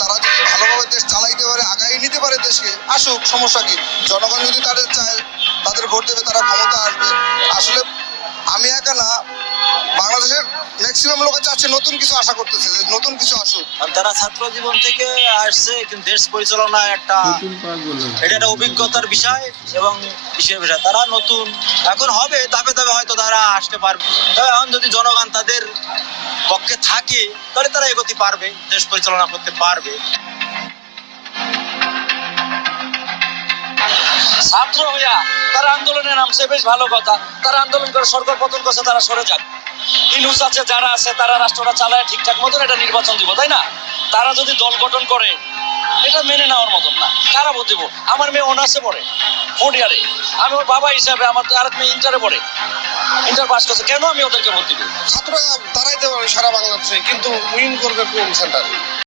তারা যদি ভালোভাবে দেশ চালাইতে পারে, আগায় নিতে পারে দেশকে, আসুক, সমস্যা কি? জনগণ যদি তাদের চায়, তাদের ভোট দেবে, তারা ক্ষমতা আসবে। আসলে আমি একা না, বাংলাদেশের ম্যাক্সিমাম লোকে চাচ্ছে নতুন কিছু, আশা করতেছে যে নতুন কিছু আসুক। তারা ছাত্র জীবন থেকে আসছে, কিন্তু দেশ পরিচালনা এটা একটা অভিজ্ঞতার বিষয় এবং বিষয় তারা নতুন এখন হবে, ধাপে ধাপে হয়তো তারা আসতে পারবে। তবে এখন যদি জনগণ তাদের পক্ষে থাকে তাহলে তারা এগোতে পারবে, দেশ পরিচালনা করতে পারবে। ছাত্র হইয়া তারা আন্দোলনে নামছে, বেশ ভালো কথা। তারা আন্দোলন করে সরকার পতন করছে, তারা সরে যাক। ইনুস আছে, যারা আছে তারা রাষ্ট্রটা চালায় ঠিকঠাক মতন একটা নির্বাচন দিব, তাই না? তারা যদি দল গঠন করে, এটা মেনে নেওয়ার মতন না। কারা ভোট দেবো? আমার মেয়ে অনার্সে পড়ে, 4th ইয়ারে। আমি ওর বাবা হিসাবে, আমার আরেক মেয়ে ইন্টারে পড়ে, ইন্টার পাস করছে, কেন আমি ওদেরকে ভোট দিব? ছাত্ররা দাঁড়াইতে পারবে সারা বাংলাদেশে, কিন্তু উইন করবে কোন সেন্টারে?